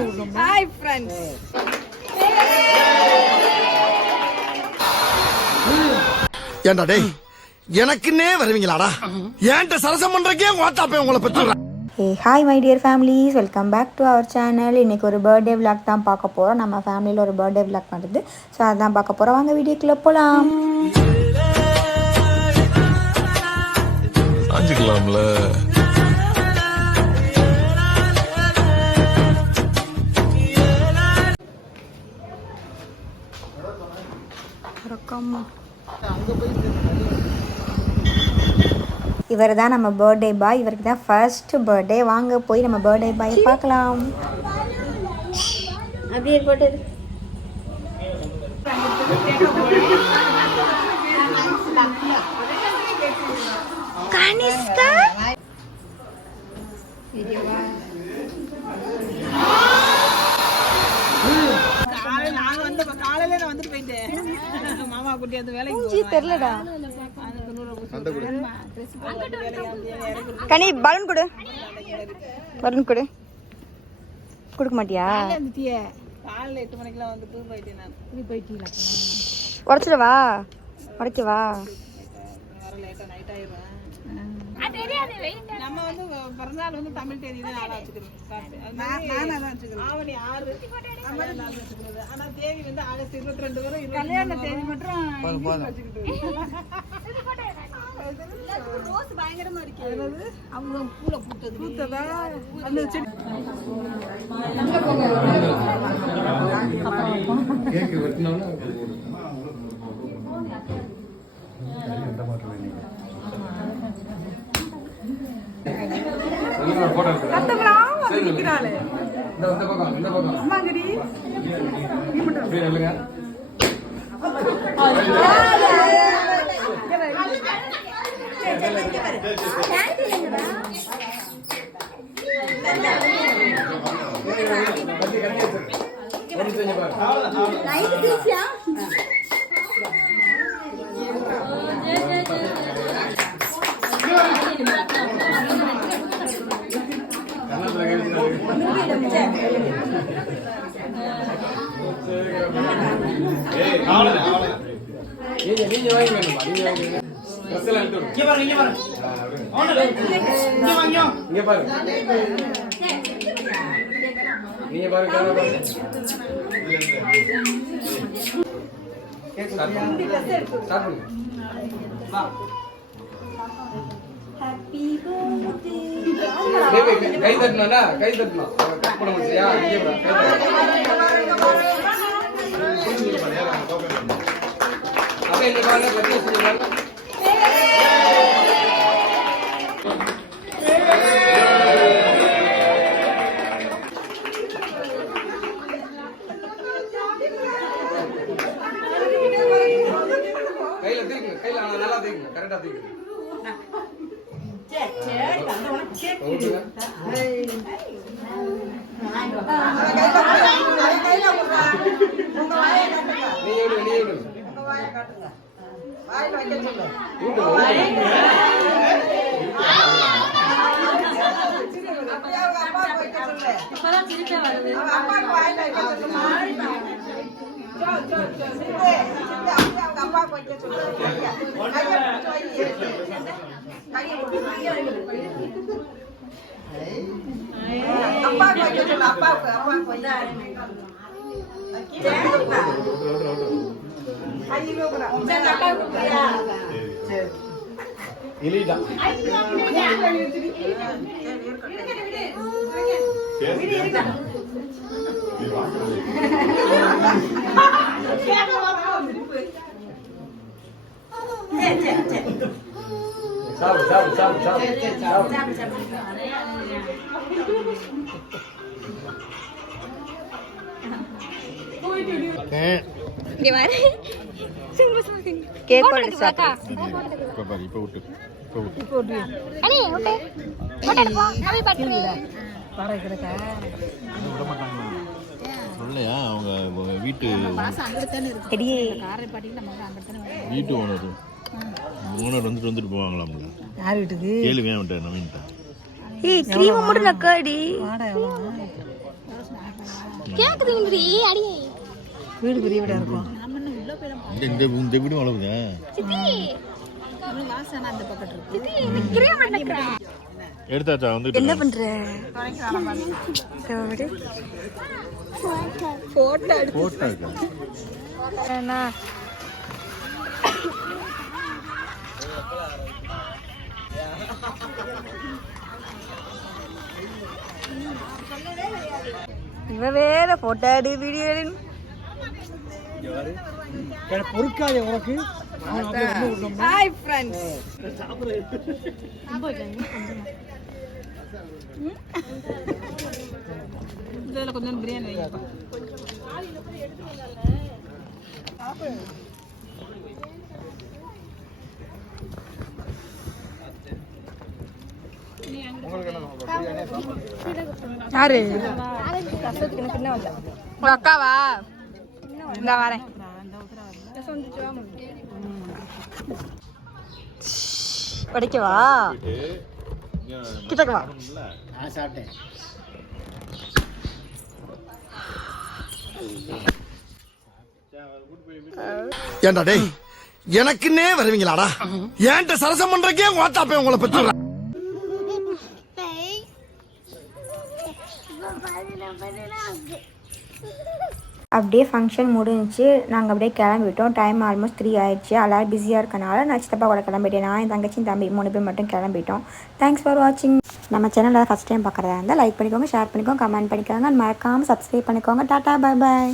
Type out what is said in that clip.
Hi friends. ஏண்டா டேய் எனக்குன்னே வருவீங்களாடா? ஏன்ட்ட சரசம் பண்றக்கே வாட்டாப்பே உங்களை பெற்றுறேன். Hey hi my dear families, welcome back to our channel. இன்றைக்கி ஒரு பர்த்டே விளாக் தான் பார்க்க போகிறோம். நம்ம ஃபேமிலியில் ஒரு பர்த்டே விளாக் பண்ணுறது. ஸோ அதுதான் பார்க்க போகிறோம். வாங்க வீடியோக்குள்ளே போகலாம். சாஞ்சிக்கலாம்ல. இவர் தான் நம்ம பர்த்டே பாய். இவருக்கு தான் ஃபர்ஸ்ட் பர்த்டே. வாங்க போய் நம்ம பர்த்டே பாய் பார்க்கலாம். அப்படியே போட்டது கனிஷ்கா. மாமா குட்டி அந்த வேலை தெரியலடா. கனி பலூன் கொடு. பலூன் கொடு. கொடுக்க மாட்டியா? காலைல 8 மணிக்கெல்லாம் வந்து டூர் போயிட்டேன் நான். நீ போயிட்டீங்களா? உடச்சிடவா? உடைக்கவா? வர லேட்டா நைட் ஆயிடும். நம்ம வந்து பிறந்தநாள் வந்து தமிழ் தேதி தான் ஆளா வச்சுக்கிறோம். நான் அதான் வச்சுக்கிறேன். ஆவணி 6 தமிழ் நாள் வச்சுக்கிறது. ஆனா தேதி வந்து ஆகஸ்ட் 22 வரை கல்யாண தேதி மட்டும் ரோஸ் பயங்கரமா இருக்கு. அதாவது அவங்க பூல பூத்ததா அந்த செடி கேக் வெட்டணும்னா கை தட்டணும்னா கை தட்டணும். கட் பண்ண முடியா? அப்ப இந்த கால பத்தி சொல்லுங்க. கையில தூக்குங்க. கையில நல்லா தூக்குங்க. கரெக்டா தூக்குங்க. சொல்லையா அவங்க வீட்டு வீட்டு ஓனர் வந்துட்டு போவாங்களாம்ல. யார் வீட்டுக்கு? கேளுங்க அவன்கிட்ட நவீன்ட்ட. ஏய் கிரீம் மட்டும் நக்காடி. கேக்குதுங்கடி அடி வீடு பெரிய வீடா இருக்கும். இந்த வீடு வளருதா? எடுத்தாச்சா வந்துட்டு என்ன பண்ற? போட்டோ போட்டோ இருக்கா? இவ வேற போட்டோ எடு வீடியோ எடு. பொறுக்காத உனக்கு. Hi friends. இதில் கொஞ்சம் பிரியாணி வைப்பா. யாரு? உங்க அக்காவா? இந்த வரேன். படிக்கவா? கிட்டக்கவா? ஏண்டா டேய், எனக்குன்னே வருவீங்களாடா? ஏன்ட்ட சரசம் பண்றக்கே ஓட்டாப்பே உங்களை பத்தி. அப்படியே ஃபங்க்ஷன் முடிஞ்சிச்சு. நாங்கள் அப்படியே கிளம்பிட்டோம். டைம் ஆல்மோஸ்ட் 3 ஆயிடுச்சு. எல்லாரும் பிஸியாக இருக்கனால நான் சித்தப்பா கூட கிளம்பிட்டேன். நான் என் தங்கச்சி தம்பி 3 பேர் மட்டும் கிளம்பிட்டோம். தேங்க்ஸ் ஃபார் வாட்சிங். நம்ம சேனலில் ஃபஸ்ட் டைம் பார்க்குறதா இருந்தால் லைக் பண்ணிக்கோங்க, ஷேர் பண்ணிக்கோங்க, கமெண்ட் பண்ணிக்கோங்க, மறக்காமல் சப்ஸ்கிரைப் பண்ணிக்கோங்க. Tata, bye bye.